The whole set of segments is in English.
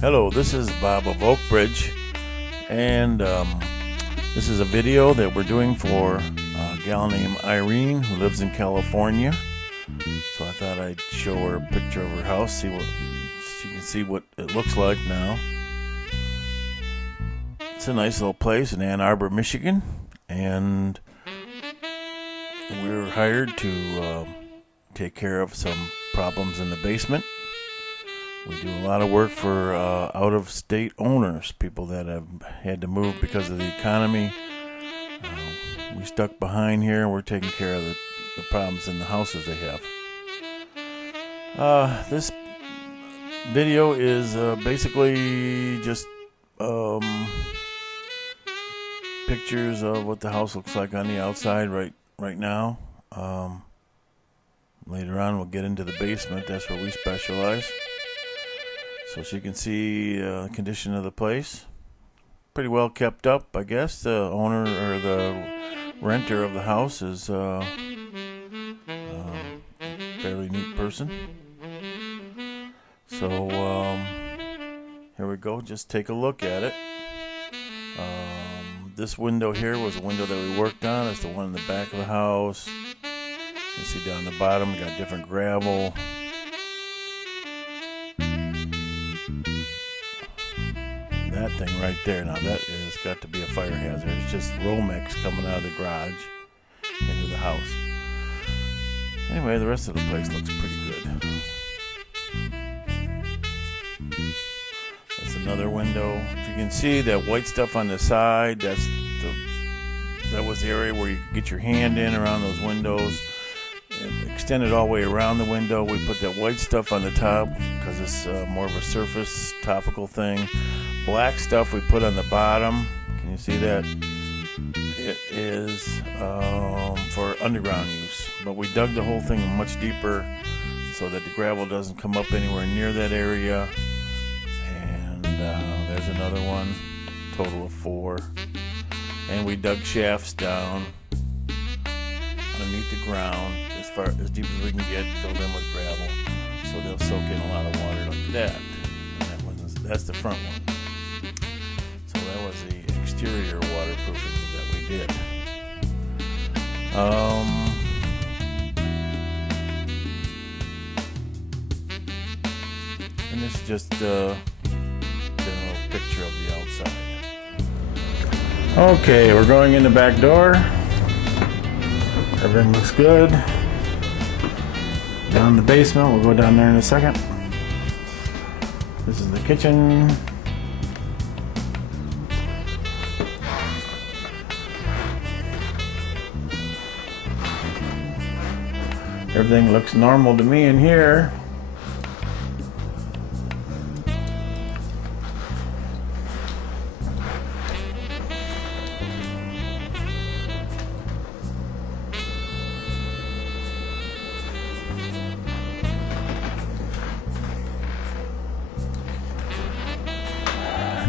Hello, this is Bob of Oak Bridge, and this is a video that we're doing for a gal named Irene who lives in California. So I thought I'd show her a picture of her house, see what she can see what it looks like now. It's a nice little place in Ann Arbor, Michigan, and we were hired to take care of some problems in the basement. We do a lot of work for out-of-state owners, people that have had to move because of the economy. We stuck behind here, and we're taking care of the problems in the houses they have. This video is basically just pictures of what the house looks like on the outside right now. Later on, we'll get into the basement. That's where we specialize. So she can see the condition of the place. Pretty well kept up, I guess. The owner or the renter of the house is a fairly neat person. So here we go. Just take a look at it. This window here was a window that we worked on. It's the one in the back of the house. You can see down the bottom, we got different gravel. That thing right there, now that has got to be a fire hazard. It's just Romex coming out of the garage into the house. Anyway, the rest of the place looks pretty good. That's another window. If you can see that white stuff on the side, that was the area where you could get your hand in around those windows. And extend it all the way around the window. We put that white stuff on the top because it's more of a surface topical thing. Black stuff we put on the bottom. Can you see that? It is for underground use. But we dug the whole thing much deeper so that the gravel doesn't come up anywhere near that area. And there's another one. Total of 4. And we dug shafts down underneath the ground as deep as we can get, filled in with gravel, so they'll soak in a lot of water like that. And that's the front one. So that was the exterior waterproofing that we did. And this is just a general picture of the outside. Okay, we're going in the back door. Everything looks good. Down in the basement, we'll go down there in a second. This is the kitchen. Everything looks normal to me in here.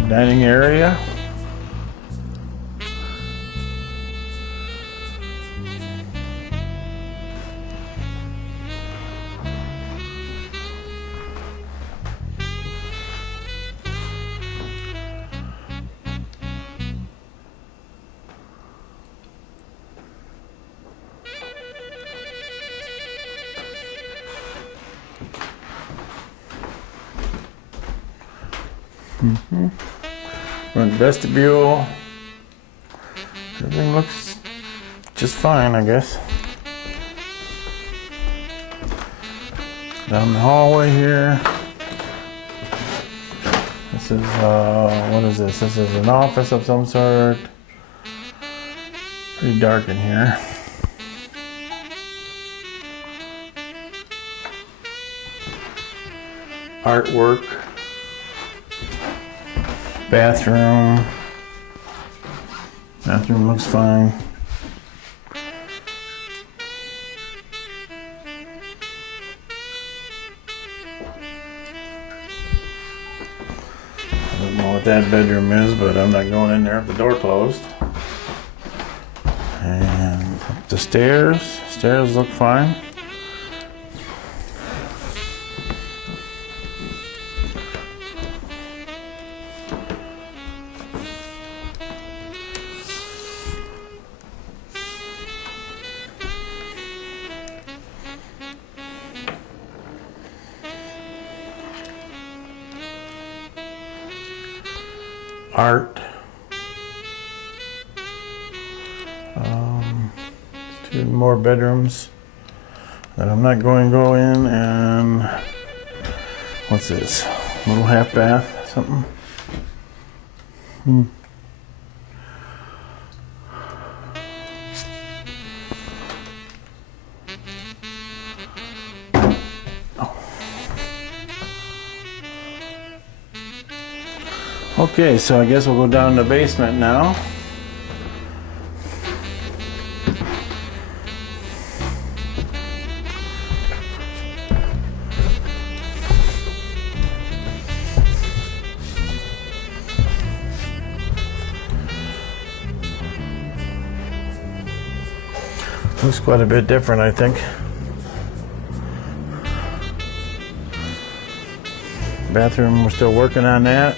Dining area. Front vestibule. Everything looks just fine, I guess. Down the hallway here. This is, what is this? This is an office of some sort. Pretty dark in here. Artwork. Bathroom. Bathroom looks fine. I don't know what that bedroom is, but I'm not going in there if the door closed. And up the stairs. Stairs look fine. art. Two more bedrooms that I'm not going to go in, and what's this? Little half bath, something. Okay, so I guess we'll go down to the basement now. Looks quite a bit different, I think. Bathroom, we're still working on that.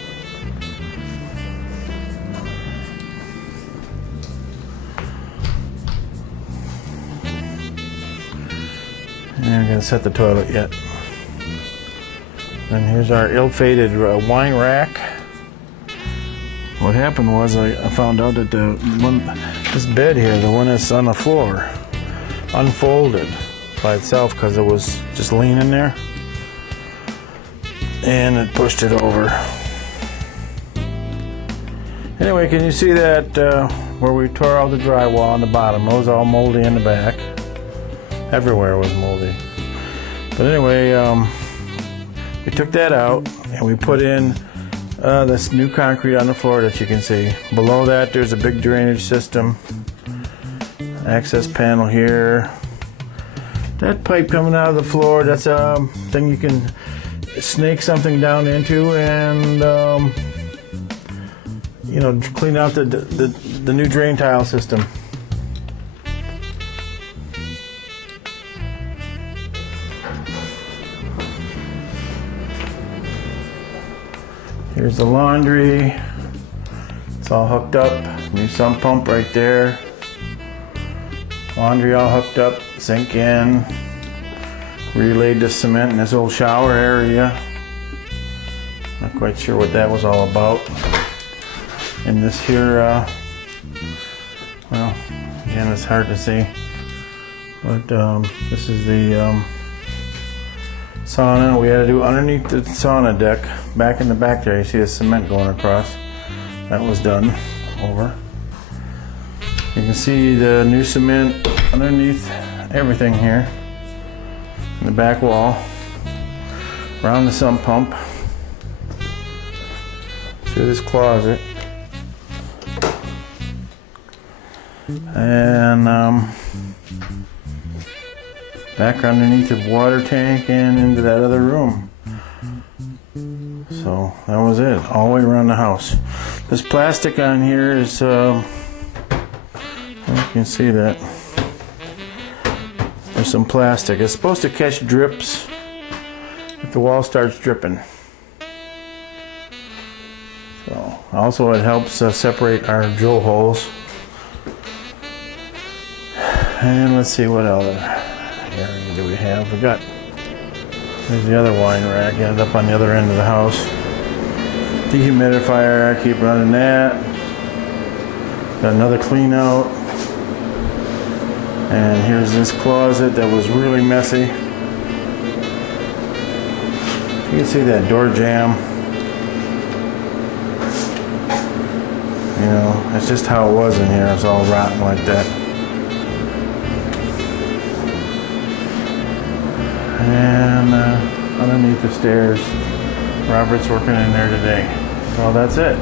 And I'm going to set the toilet yet. And here's our ill-fated wine rack. What happened was I found out that this bed here, the one that's on the floor, unfolded by itself because it was just leaning there, and it pushed it over. Anyway, can you see that where we tore out the drywall on the bottom? It was all moldy in the back. Everywhere was moldy. But anyway, we took that out and we put in this new concrete on the floor that you can see. Below that there's a big drainage system. Access panel here. That pipe coming out of the floor, that's a thing you can snake something down into and you know, clean out the new drain tile system. Here's the laundry. It's all hooked up. New sump pump right there. Laundry all hooked up. Sink in. Relayed the cement in this old shower area. Not quite sure what that was all about. And this here, well, again, it's hard to see. But this is the sauna we had to do underneath the sauna deck. Back in the back there, you see the cement going across. That was done. Over. You can see the new cement underneath everything here. In the back wall. Around the sump pump. Through this closet. And back underneath the water tank and into that other room. So that was it, all the way around the house. This plastic on here is, you can see that. There's some plastic. It's supposed to catch drips if the wall starts dripping. So also it helps separate our drill holes. And let's see what other area do we have. There's the other wine rack, ended up on the other end of the house. Dehumidifier, I keep running that. Got another clean out. And here's this closet that was really messy. You can see that door jamb. You know, that's just how it was in here. It's all rotten like that. And underneath the stairs, Robert's working in there today. Well, that's it.